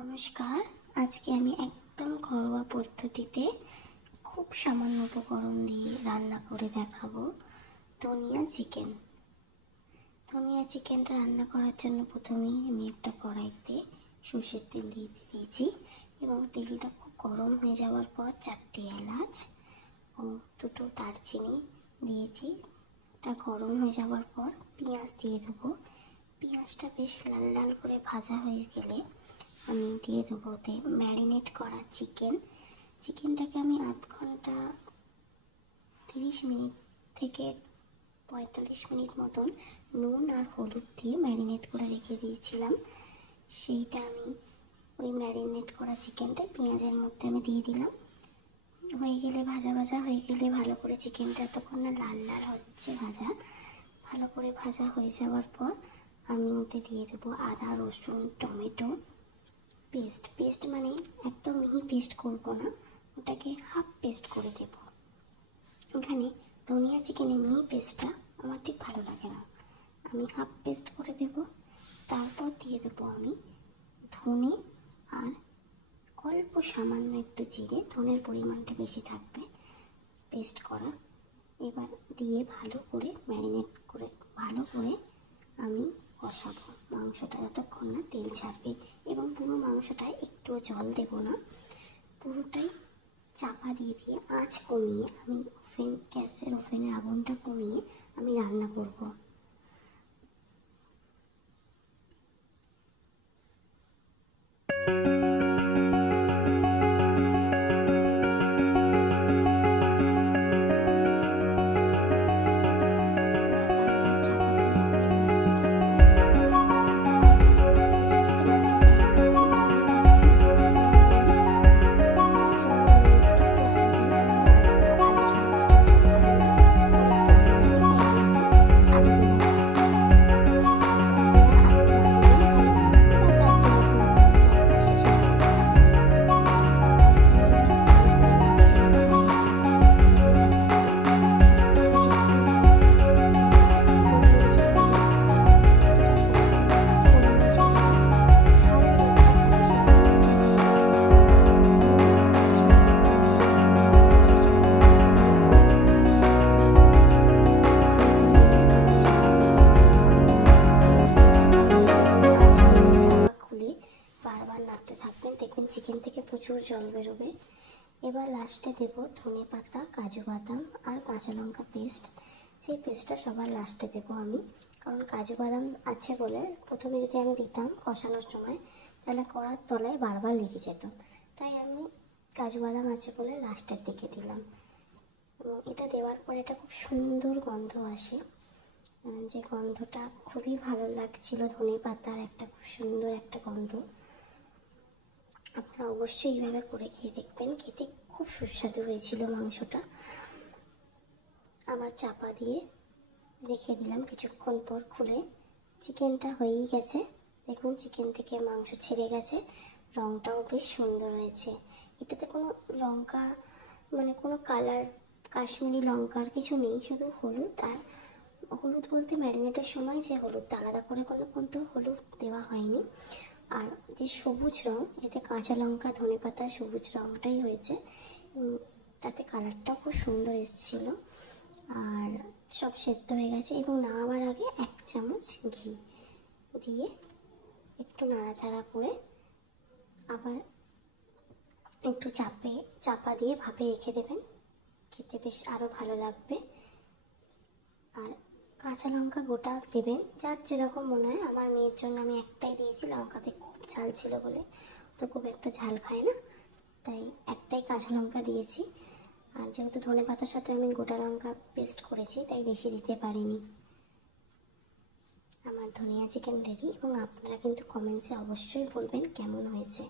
নমস্কার। আজকে আমি একদম ঘরোয়া পদ্ধতিতে খুব সামান্য উপকরণ দিয়ে রান্না করে দেখাবো ধনিয়া চিকেন। ধনিয়া চিকেনটা রান্না করার জন্য প্রথমেই আমি একটা কড়াইতে সর্ষের তেল দিয়ে দিয়েছি এবং তেলটা খুব গরম হয়ে যাওয়ার পর 4টে এলাচ ও 2টো দারচিনি দিয়েছি। এটা গরম হয়ে যাওয়ার পর পেঁয়াজ দিয়ে দেবো। পেঁয়াজটা বেশ লাল লাল করে ভাজা হয়ে গেলে আমি দিয়ে দেবো ওতে ম্যারিনেট করা চিকেনটাকে আমি আধ ঘন্টা 30 মিনিট থেকে 45 মিনিট মতন নুন আর হলুদ দিয়ে ম্যারিনেট করে রেখে দিয়েছিলাম। সেইটা আমি ওই ম্যারিনেট করা চিকেনটা পেঁয়াজের মধ্যে আমি দিয়ে দিলাম। হয়ে গেলে ভাজা ভাজা হয়ে গেলে ভালো করে চিকেনটা তখন না লাল লাল হচ্ছে ভালো করে ভাজা হয়ে যাওয়ার পর আমি ওতে দিয়ে দেবো আদা রসুন টমেটো পেস্ট মানে একদম মিহি পেস্ট করব না, ওটাকে হাফ পেস্ট করে দেব। এখানে ধনিয়া চিকেনে মিহি পেস্টটা আমার ঠিক ভালো লাগে না, আমি হাফ পেস্ট করে দেব। তারপর দিয়ে দেবো আমি ধনে আর অল্প সামান্য একটু জিরে, ধনের পরিমাণটা বেশি থাকবে পেস্ট করা। এবার দিয়ে ভালো করে ম্যারিনেট করে ভালো করে আমি কষাবো মাংসটা যতক্ষণ না তেল ছাড়বে, এবং পুরো মাংসটায় একটুও জল দেব না, পুরোটাই চাপা দিয়ে আঁচ কমিয়ে আমি গ্যাসের ওভেনের আগুনটা কমিয়ে আমি রান্না করব। বারবার নাড়তে থাকবেন, দেখবেন চিকেন থেকে প্রচুর জল বেরোবে। এবার লাস্টে দেব ধনে পাতা, কাজু বাদাম আর কাঁচা লঙ্কা পেস্ট। সেই পেস্টটা সবার লাস্টে দেবো আমি, কারণ কাজু বাদাম আছে বলে প্রথমে যদি আমি দিতাম কষানোর সময় তাহলে কড়ার তলায় বারবার লেগে যেত, তাই আমি কাজু বাদাম আছে বলে লাস্টের দিকে দিলাম। এবং এটা দেওয়ার পর এটা খুব সুন্দর গন্ধ আসে, যে গন্ধটা খুবই ভালো লাগছিল, ধনে পাতার একটা খুব সুন্দর একটা গন্ধ। আপনারা অবশ্যই এইভাবে করে খেয়ে দেখবেন, খেতে খুব সুস্বাদু হয়েছিল মাংসটা। আবার চাপা দিয়ে রেখে দিলাম, কিছুক্ষণ পর খুলে চিকেনটা হয়েই গেছে। দেখুন চিকেন থেকে মাংস ছেড়ে গেছে, রঙটাও বেশ সুন্দর হয়েছে। এটাতে কোনো লঙ্কা মানে কোনো কালার কাশ্মীরি লঙ্কার কিছু নেই, শুধু হলুদ। আর হলুদ বলতে ম্যারিনেটের সময় যে হলুদটা আলাদা করে কিন্তু হলুদ দেওয়া হয়নি। আর যে সবুজ রঙ, এতে কাঁচা লঙ্কা ধনে পাতা সবুজ রঙটাই হয়েছে, তাতে কালারটাও খুব সুন্দর এসেছিল। আর সব সেদ্ধ হয়ে গেছে এবং নামাবার আগে 1 চামচ ঘি দিয়ে একটু নাড়াচাড়া করে আবার একটু চাপা দিয়ে ভাপে রেখে দেবেন, খেতে বেশ আরও ভালো লাগবে। আর কাঁচা লঙ্কা গোটা দেবেন, যার যেরকম মনে হয়। আমার মেয়ের জন্য আমি একটাই দিয়েছি, লঙ্কাতে খুব ঝাল ছিল বলে, তো খুব একটা ঝাল খায় না, তাই একটাই কাঁচা লঙ্কা দিয়েছি। আর যেহেতু ধনে পাতার সাথে আমি গোটা লঙ্কা পেস্ট করেছি তাই বেশি দিতে পারিনি। আমার ধনিয়া চিকেন রেডি, এবং আপনারা কিন্তু কমেন্টসে অবশ্যই বলবেন কেমন হয়েছে।